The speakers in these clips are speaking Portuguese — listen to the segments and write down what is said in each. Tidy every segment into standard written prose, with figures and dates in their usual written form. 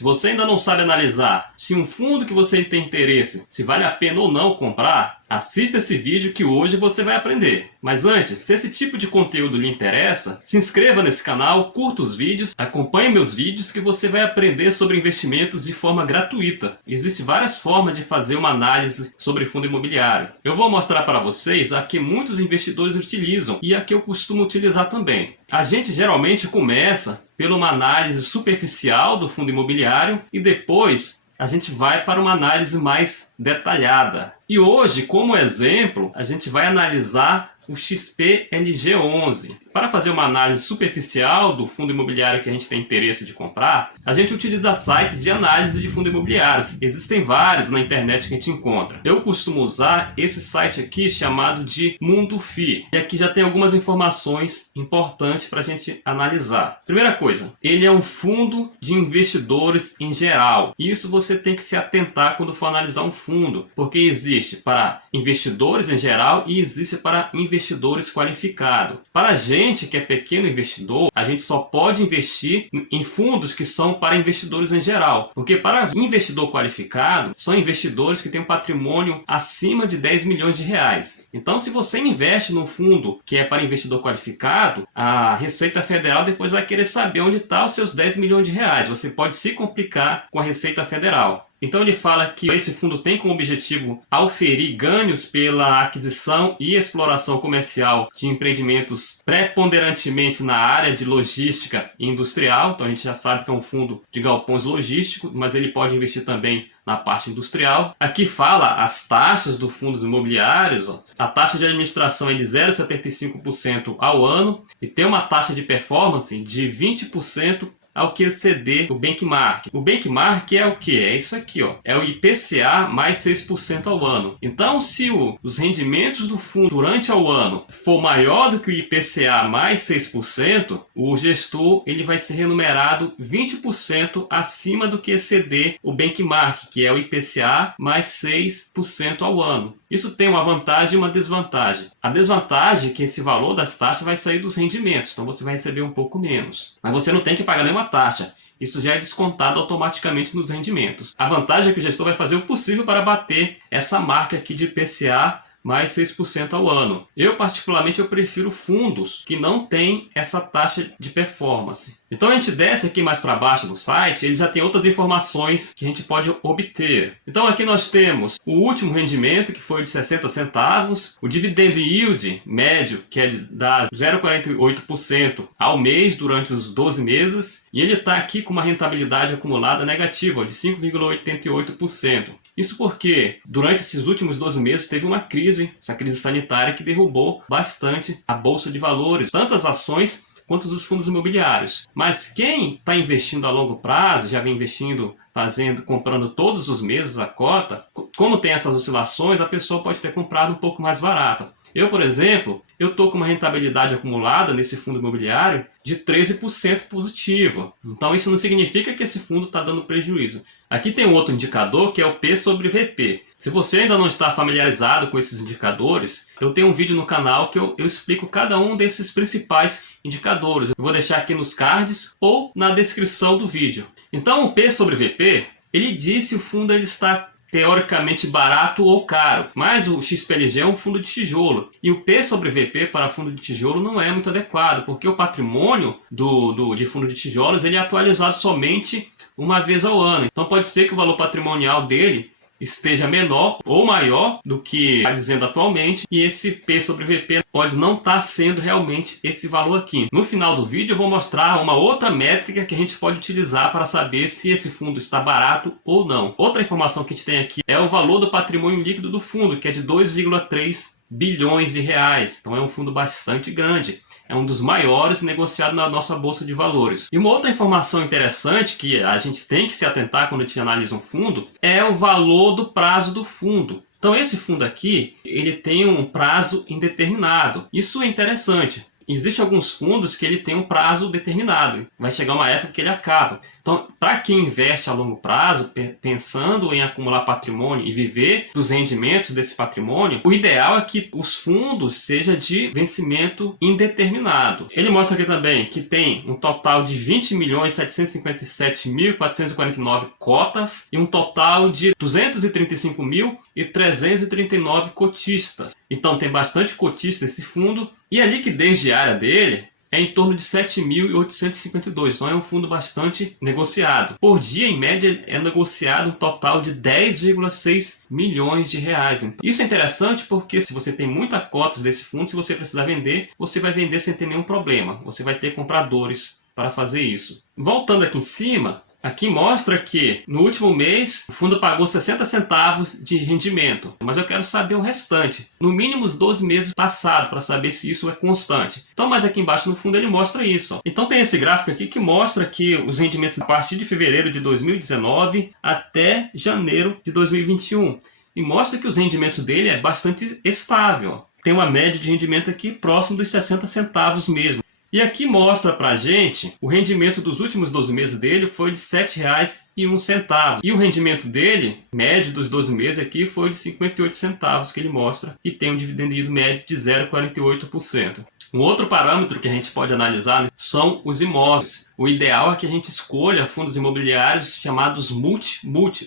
Se você ainda não sabe analisar se um fundo que você tem interesse, se vale a pena ou não comprar, assista esse vídeo que hoje você vai aprender. Mas antes, se esse tipo de conteúdo lhe interessa, se inscreva nesse canal, curta os vídeos, acompanhe meus vídeos que você vai aprender sobre investimentos de forma gratuita. Existem várias formas de fazer uma análise sobre fundo imobiliário. Eu vou mostrar para vocês a que muitos investidores utilizam e a que eu costumo utilizar também. A gente geralmente começa por uma análise superficial do fundo imobiliário e depois a gente vai para uma análise mais detalhada. E hoje, como exemplo, a gente vai analisar o XP-LG11. Para fazer uma análise superficial do fundo imobiliário que a gente tem interesse de comprar, a gente utiliza sites de análise de fundo imobiliários. Existem vários na internet que a gente encontra. Eu costumo usar esse site aqui chamado de MundoFi. E aqui já tem algumas informações importantes para a gente analisar. Primeira coisa, ele é um fundo de investidores em geral. Isso você tem que se atentar quando for analisar um fundo, porque existe para investidores em geral e existe para investidores qualificados. Para a gente que é pequeno investidor, a gente só pode investir em fundos que são para investidores em geral, porque para investidor qualificado, são investidores que têm um patrimônio acima de 10 milhões de reais. Então, se você investe num fundo que é para investidor qualificado, a Receita Federal depois vai querer saber onde estão os seus 10 milhões de reais. Você pode se complicar com a Receita Federal. Então ele fala que esse fundo tem como objetivo auferir ganhos pela aquisição e exploração comercial de empreendimentos preponderantemente na área de logística e industrial. Então a gente já sabe que é um fundo de galpões logísticos, mas ele pode investir também na parte industrial. Aqui fala as taxas dos fundos imobiliários. A taxa de administração é de 0,75% ao ano e tem uma taxa de performance de 20% ao que exceder o benchmark. O benchmark é o que? É isso aqui, ó. É o IPCA mais 6% ao ano. Então, se os rendimentos do fundo durante o ano for maior do que o IPCA mais 6%, o gestor ele vai ser remunerado 20% acima do que exceder o benchmark, que é o IPCA mais 6% ao ano. Isso tem uma vantagem e uma desvantagem. A desvantagem é que esse valor das taxas vai sair dos rendimentos, então você vai receber um pouco menos. Mas você não tem que pagar nenhuma taxa. Isso já é descontado automaticamente nos rendimentos. A vantagem é que o gestor vai fazer o possível para bater essa marca aqui de IPCA mais 6% ao ano. Eu particularmente prefiro fundos que não têm essa taxa de performance. Então a gente desce aqui mais para baixo do site, ele já tem outras informações que a gente pode obter. Então aqui nós temos o último rendimento, que foi de 60 centavos, o dividend yield médio, que é de 0,48% ao mês durante os 12 meses, e ele está aqui com uma rentabilidade acumulada negativa de 5,88%. Isso porque durante esses últimos 12 meses teve uma crise, essa crise sanitária, que derrubou bastante a bolsa de valores, tanto as ações quanto os fundos imobiliários. Mas quem está investindo a longo prazo, já vem investindo, comprando todos os meses a cota, como tem essas oscilações, a pessoa pode ter comprado um pouco mais barato. Eu, por exemplo, estou com uma rentabilidade acumulada nesse fundo imobiliário de 13% positivo. Então isso não significa que esse fundo está dando prejuízo. Aqui tem um outro indicador que é o P sobre VP. Se você ainda não está familiarizado com esses indicadores, eu tenho um vídeo no canal que eu explico cada um desses principais indicadores. Eu vou deixar aqui nos cards ou na descrição do vídeo. Então o P sobre VP, ele diz se o fundo ele está teoricamente barato ou caro, mas o XPLG é um fundo de tijolo e o P sobre VP para fundo de tijolo não é muito adequado, porque o patrimônio de fundo de tijolos ele é atualizado somente uma vez ao ano. Então pode ser que o valor patrimonial dele esteja menor ou maior do que está dizendo atualmente, e esse P sobre VP pode não estar sendo realmente esse valor aqui. No final do vídeo eu vou mostrar uma outra métrica que a gente pode utilizar para saber se esse fundo está barato ou não. Outra informação que a gente tem aqui é o valor do patrimônio líquido do fundo, que é de 2,3 bilhões de reais. Então é um fundo bastante grande. É um dos maiores negociados na nossa bolsa de valores. E uma outra informação interessante que a gente tem que se atentar quando a gente analisa um fundo é o valor do prazo do fundo. Então esse fundo aqui, ele tem um prazo indeterminado. Isso é interessante. Existem alguns fundos que ele tem um prazo determinado. Vai chegar uma época que ele acaba. Então, para quem investe a longo prazo, pensando em acumular patrimônio e viver dos rendimentos desse patrimônio, o ideal é que os fundos sejam de vencimento indeterminado. Ele mostra aqui também que tem um total de 20.757.449 cotas e um total de 235.339 cotistas. Então, tem bastante cotista esse fundo e a liquidez diária dele é em torno de 7.852, então é um fundo bastante negociado. Por dia, em média, é negociado um total de 10,6 milhões de reais. Isso é interessante porque se você tem muitas cotas desse fundo, se você precisar vender, você vai vender sem ter nenhum problema. Você vai ter compradores para fazer isso. Voltando aqui em cima, aqui mostra que no último mês o fundo pagou 60 centavos de rendimento, mas eu quero saber o restante, no mínimo os 12 meses passados, para saber se isso é constante. Então, mais aqui embaixo no fundo ele mostra isso. Então tem esse gráfico aqui que mostra que os rendimentos a partir de fevereiro de 2019 até janeiro de 2021. E mostra que os rendimentos dele é bastante estável. Tem uma média de rendimento aqui próximo dos 60 centavos mesmo. E aqui mostra pra gente o rendimento dos últimos 12 meses dele foi de R$ 7,01. E o rendimento dele, médio dos 12 meses aqui, foi de 58 centavos que ele mostra. E tem um dividendo yield médio de 0,48%. Um outro parâmetro que a gente pode analisar são os imóveis. O ideal é que a gente escolha fundos imobiliários chamados multi,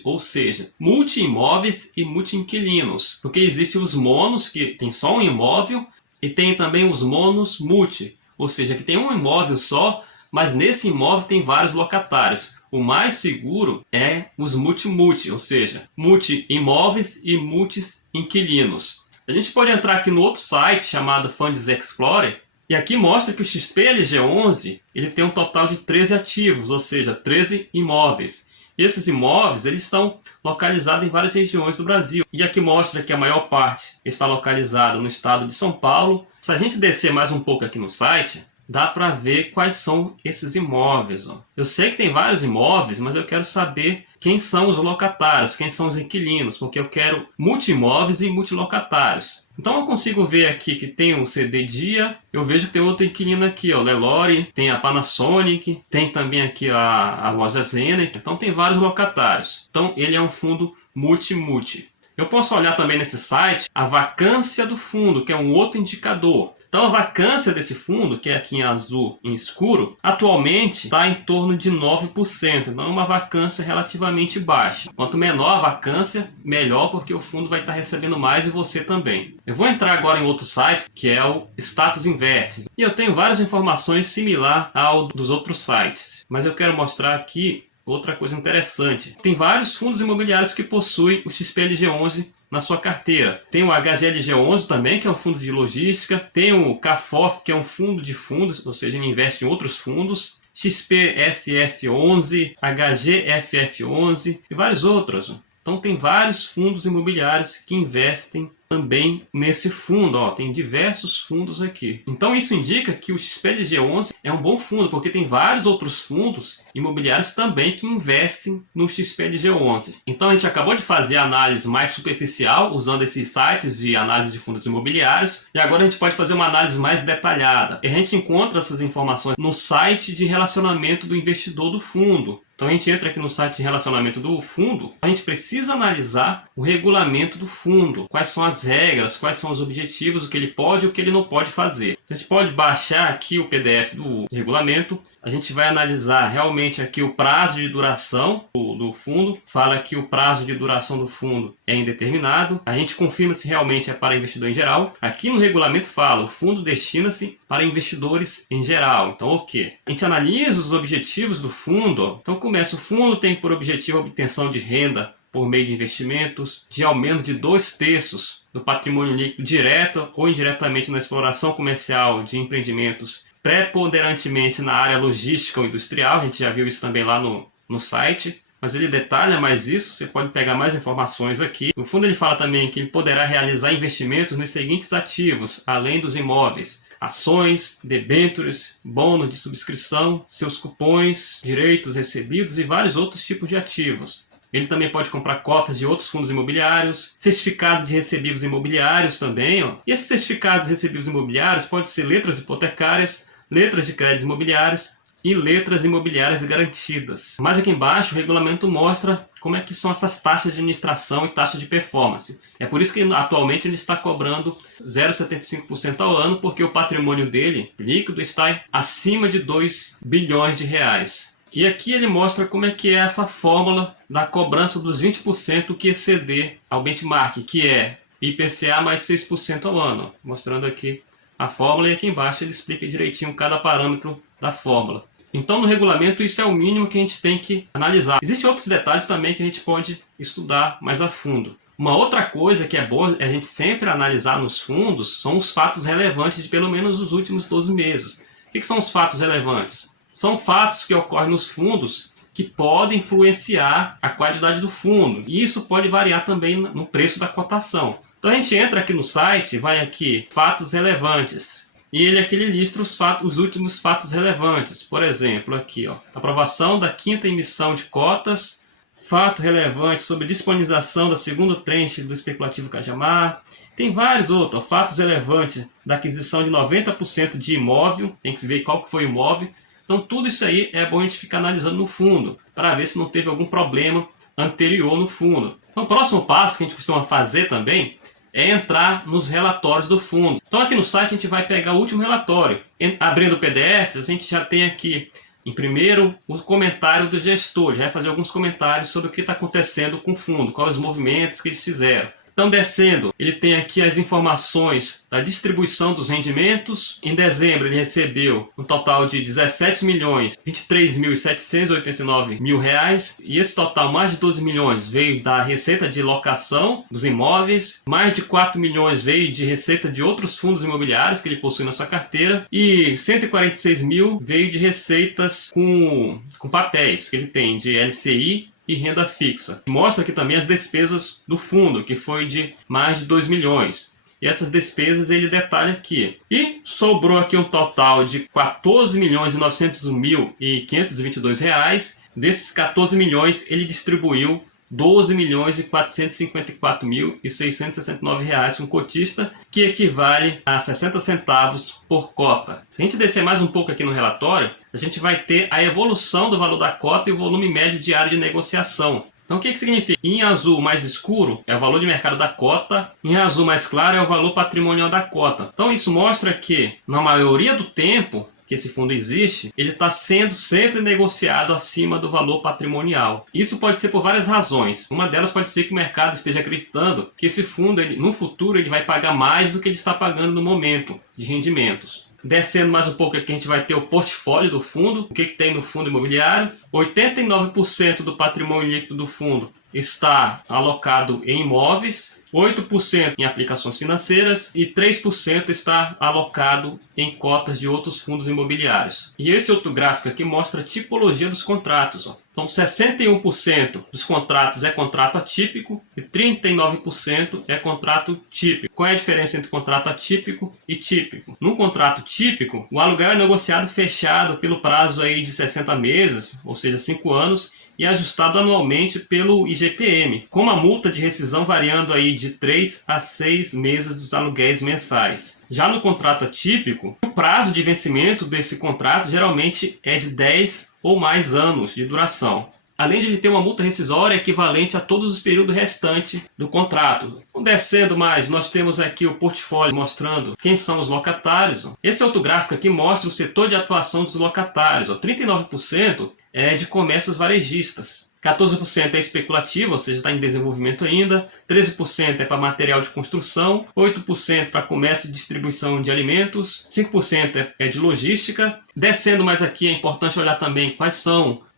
ou seja, multi-imóveis e multi-inquilinos. Porque existem os monos, que tem só um imóvel, e tem também os monos multi. Ou seja, que tem um imóvel só, mas nesse imóvel tem vários locatários. O mais seguro é os multi, ou seja, multi-imóveis e multi-inquilinos. A gente pode entrar aqui no outro site chamado Funds Explorer, e aqui mostra que o XP-LG11 ele tem um total de 13 ativos, ou seja, 13 imóveis. E esses imóveis eles estão localizados em várias regiões do Brasil. E aqui mostra que a maior parte está localizada no estado de São Paulo. Se a gente descer mais um pouco aqui no site, dá para ver quais são esses imóveis. Eu sei que tem vários imóveis, mas eu quero saber quem são os locatários, quem são os inquilinos, porque eu quero multi-imóveis e multilocatários. Então eu consigo ver aqui que tem um CD Dia, eu vejo que tem outro inquilino aqui, o Lelore, tem a Panasonic, tem também aqui a loja Zener, então tem vários locatários. Então ele é um fundo multi. Eu posso olhar também nesse site a vacância do fundo, que é um outro indicador. Então a vacância desse fundo, que é aqui em azul em escuro, atualmente está em torno de 9%. Então é uma vacância relativamente baixa. Quanto menor a vacância, melhor, porque o fundo vai estar recebendo mais e você também. Eu vou entrar agora em outro site, que é o Status Inverts. E eu tenho várias informações similares ao dos outros sites. Mas eu quero mostrar aqui outra coisa interessante. Tem vários fundos imobiliários que possuem o XP-LG11 na sua carteira. Tem o HGLG11 também, que é um fundo de logística. Tem o CAFOF, que é um fundo de fundos, ou seja, ele investe em outros fundos. XPSF11, HGFF11 e vários outros. Então tem vários fundos imobiliários que investem também nesse fundo. Tem diversos fundos aqui. Então isso indica que o XPLG11 é um bom fundo, porque tem vários outros fundos imobiliários também que investem no XPLG11. Então a gente acabou de fazer a análise mais superficial, usando esses sites de análise de fundos imobiliários, e agora a gente pode fazer uma análise mais detalhada. E a gente encontra essas informações no site de relacionamento do investidor do fundo. Então a gente entra aqui no site de relacionamento do fundo, a gente precisa analisar o regulamento do fundo, quais são as regras, quais são os objetivos, o que ele pode e o que ele não pode fazer. A gente pode baixar aqui o PDF do regulamento, a gente vai analisar realmente aqui o prazo de duração do fundo, fala que o prazo de duração do fundo é indeterminado, a gente confirma se realmente é para investidor em geral. Aqui no regulamento fala, o fundo destina-se para investidores em geral, então o que? A gente analisa os objetivos do fundo, então começa, o fundo tem por objetivo a obtenção de renda por meio de investimentos de ao menos de 2/3 do patrimônio líquido direto ou indiretamente na exploração comercial de empreendimentos preponderantemente na área logística ou industrial. A gente já viu isso também lá no site, mas ele detalha mais isso, você pode pegar mais informações aqui. No fundo ele fala também que ele poderá realizar investimentos nos seguintes ativos, além dos imóveis: ações, debêntures, bônus de subscrição, seus cupons, direitos recebidos e vários outros tipos de ativos. Ele também pode comprar cotas de outros fundos imobiliários, certificados de recebíveis imobiliários também. E esses certificados de recebíveis imobiliários podem ser letras hipotecárias, letras de créditos imobiliários, e letras imobiliárias garantidas. Mas aqui embaixo o regulamento mostra como é que são essas taxas de administração e taxa de performance. É por isso que atualmente ele está cobrando 0,75% ao ano, porque o patrimônio dele, líquido, está acima de 2 bilhões de reais. E aqui ele mostra como é que é essa fórmula da cobrança dos 20% que exceder ao benchmark, que é IPCA mais 6% ao ano. Mostrando aqui a fórmula, e aqui embaixo ele explica direitinho cada parâmetro da fórmula. Então no regulamento isso é o mínimo que a gente tem que analisar. Existem outros detalhes também que a gente pode estudar mais a fundo. Uma outra coisa que é boa a gente sempre analisar nos fundos são os fatos relevantes de pelo menos os últimos 12 meses. O que são os fatos relevantes? São fatos que ocorrem nos fundos que podem influenciar a qualidade do fundo. E isso pode variar também no preço da cotação. Então a gente entra aqui no site, vai aqui, fatos relevantes. E ele aqui lista os últimos fatos relevantes. Por exemplo, aqui, ó, aprovação da 5ª emissão de cotas, fato relevante sobre disponibilização da segunda tranche do especulativo Cajamar. Tem vários outros, ó, fatos relevantes da aquisição de 90% de imóvel, tem que ver qual que foi o imóvel. Então tudo isso aí é bom a gente ficar analisando no fundo, para ver se não teve algum problema anterior no fundo. Então o próximo passo que a gente costuma fazer também é entrar nos relatórios do fundo. Então aqui no site a gente vai pegar o último relatório. Abrindo o PDF, a gente já tem aqui, em primeiro, o comentário do gestor. Ele vai fazer alguns comentários sobre o que está acontecendo com o fundo, quais os movimentos que eles fizeram. Então, descendo, ele tem aqui as informações da distribuição dos rendimentos. Em dezembro, ele recebeu um total de R$ 17.023.789 reais. E esse total, mais de 12 milhões, veio da receita de locação dos imóveis. Mais de 4 milhões veio de receita de outros fundos imobiliários que ele possui na sua carteira. E 146 mil veio de receitas com papéis que ele tem de LCI e renda fixa. Mostra aqui também as despesas do fundo, que foi de mais de 2 milhões. E essas despesas ele detalha aqui. E sobrou aqui um total de R$ 14.900.522 reais. Desses 14 milhões, ele distribuiu R$ 12.454.669 reais com cotista, que equivale a 60 centavos por cota. Se a gente descer mais um pouco aqui no relatório, a gente vai ter a evolução do valor da cota e o volume médio diário de negociação. Então o que significa? Em azul mais escuro é o valor de mercado da cota, em azul mais claro é o valor patrimonial da cota. Então isso mostra que, na maioria do tempo que esse fundo existe, ele está sendo sempre negociado acima do valor patrimonial. Isso pode ser por várias razões. Uma delas pode ser que o mercado esteja acreditando que esse fundo, no futuro, ele vai pagar mais do que ele está pagando no momento de rendimentos. Descendo mais um pouco aqui, a gente vai ter o portfólio do fundo. O que tem no fundo imobiliário? 89% do patrimônio líquido do fundo está alocado em imóveis, 8% em aplicações financeiras e 3% está alocado em cotas de outros fundos imobiliários. E esse outro gráfico aqui mostra a tipologia dos contratos. Ó. Então, 61% dos contratos é contrato atípico e 39% é contrato típico. Qual é a diferença entre contrato atípico e típico? No contrato típico, o aluguel é negociado fechado pelo prazo aí de 60 meses, ou seja, 5 anos, e ajustado anualmente pelo IGPM, com uma multa de rescisão variando aí de 3 a 6 meses dos aluguéis mensais. Já no contrato atípico, o prazo de vencimento desse contrato geralmente é de 10 ou mais anos de duração. Além de ele ter uma multa rescisória equivalente a todos os períodos restantes do contrato. Descendo mais, nós temos aqui o portfólio mostrando quem são os locatários. Esse outro gráfico aqui mostra o setor de atuação dos locatários. 39% é de comércios varejistas. 14% é especulativo, ou seja, está em desenvolvimento ainda. 13% é para material de construção. 8% para comércio e distribuição de alimentos. 5% é de logística. Descendo mais aqui, é importante olhar também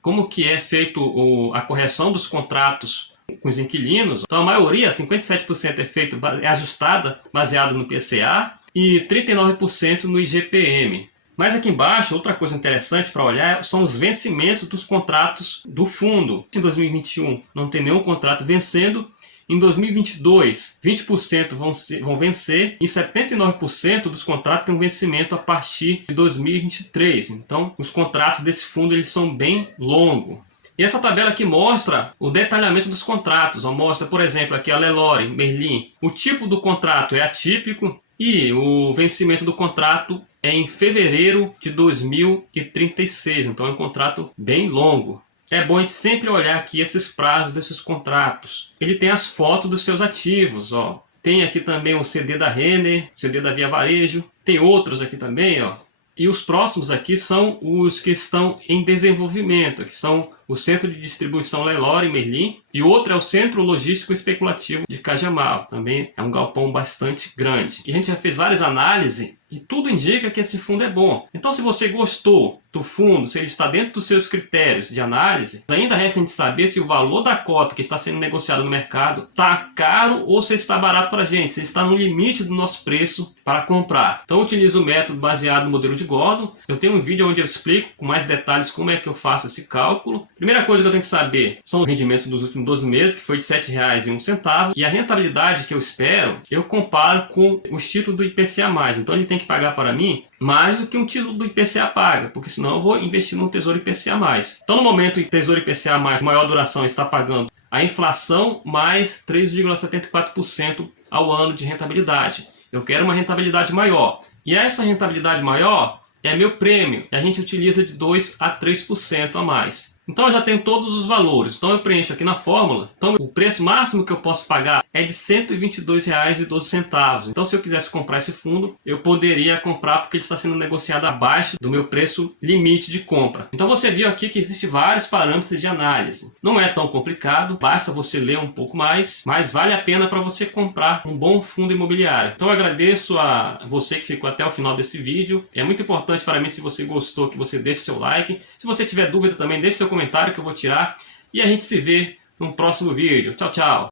como que é feito a correção dos contratos com os inquilinos. Então a maioria, 57% é ajustada, baseado no PCA, e 39% no IGPM. Mas aqui embaixo, outra coisa interessante para olhar são os vencimentos dos contratos do fundo. Em 2021 não tem nenhum contrato vencendo. Em 2022, 20% vão vencer e 79% dos contratos têm um vencimento a partir de 2023. Então, os contratos desse fundo eles são bem longos. E essa tabela aqui mostra o detalhamento dos contratos. Mostra, por exemplo, aqui a Lelore, Merlin. O tipo do contrato é atípico. E o vencimento do contrato é em fevereiro de 2036, então é um contrato bem longo. É bom a gente sempre olhar aqui esses prazos desses contratos. Ele tem as fotos dos seus ativos, ó. Tem aqui também o CD da Renner, CD da Via Varejo. Tem outros aqui também, ó. E os próximos aqui são os que estão em desenvolvimento, que são o Centro de Distribuição Lelore Merlin, e outro é o Centro Logístico Especulativo de Cajamal. Também é um galpão bastante grande. E a gente já fez várias análises e tudo indica que esse fundo é bom. Então, se você gostou do fundo, se ele está dentro dos seus critérios de análise, ainda resta a gente saber se o valor da cota que está sendo negociada no mercado está caro ou se está barato para a gente, se está no limite do nosso preço para comprar. Então, eu utilizo o método baseado no modelo de Gordon. Eu tenho um vídeo onde eu explico com mais detalhes como é que eu faço esse cálculo. Primeira coisa que eu tenho que saber são os rendimentos dos últimos 12 meses, que foi de R$ 7,01, e a rentabilidade que eu espero, eu comparo com os títulos do IPCA+. Então ele tem que pagar para mim mais do que um título do IPCA paga, porque senão eu vou investir num Tesouro IPCA+. Então no momento o Tesouro IPCA+, maior duração, está pagando a inflação mais 3,74% ao ano de rentabilidade. Eu quero uma rentabilidade maior. E essa rentabilidade maior é meu prêmio, e a gente utiliza de 2 a 3% a mais. Então eu já tenho todos os valores, então eu preencho aqui na fórmula. Então o preço máximo que eu posso pagar é de R$ 122,12. Então se eu quisesse comprar esse fundo, eu poderia comprar porque ele está sendo negociado abaixo do meu preço limite de compra. Então você viu aqui que existem vários parâmetros de análise. Não é tão complicado, basta você ler um pouco mais, mas vale a pena para você comprar um bom fundo imobiliário. Então eu agradeço a você que ficou até o final desse vídeo. É muito importante para mim, se você gostou, que você deixe seu like. Se você tiver dúvida também, deixe seu comentário que eu vou tirar. E a gente se vê no próximo vídeo. Tchau, tchau!